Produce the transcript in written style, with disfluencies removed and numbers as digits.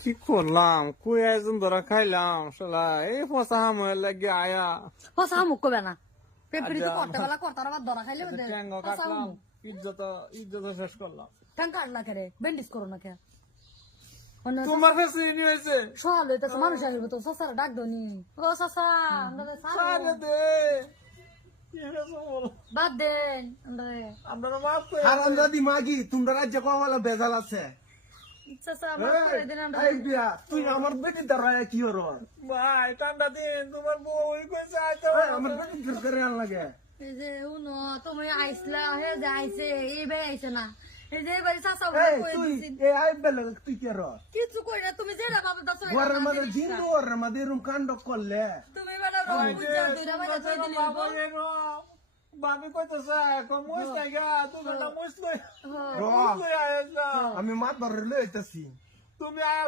কি করলাম কই একজন ধরা খাইলাম শালা এই ফসা হামের লাগে আয়া হসা মুখ কবে না পেপরি তো করতে বেলা করতে আবার ধরা খাইলে ট্যাঙ্গ কাটলাম ইজ্জত ইজ্জত শেষ করলাম ট্যাঙ্ক কাটলা কে রে বেন্ডিস করো না কে তোমার কাছে ইনি হয়েছে সকাল হইতেছে মানুষ আসবে তো সসার ডাক দনি ও সসা সারে দে বাদ দেন আমরা মাফ করে হারাম দাদি মাগি তোমরা রাজ্যে কওয়ালা বেজাল আছে সসা মাফ করে দিন আমরা এই বিয়া তুই আমার বেটি দাঁড়ায় কি হর ভাই ঠান্ডা দিন তোমার বউ ওই কইছে আইতে আমার বেটি দরকারে আন লাগে এই যে উনো তুমি আইসলা হে যে আইছে এই বে আইছে না এই যে বাড়ি সাসা এই কই তুই দিছি এই আই বেলে তুই কি হর কিছু কই না তুমি যেটা বাবা দছ ঘরের মধ্যে জিন্দু ওর মধ্যে এরকম কাণ্ড করলে তুমি বেটা রং বুঝা দুইটা বাজা থই দিলি বাবি কইতেছে কম মুছ নাই গা তুই না মুছ লই র লই আইছ আমি মাত ধরে লইতেছি তুমি আয়া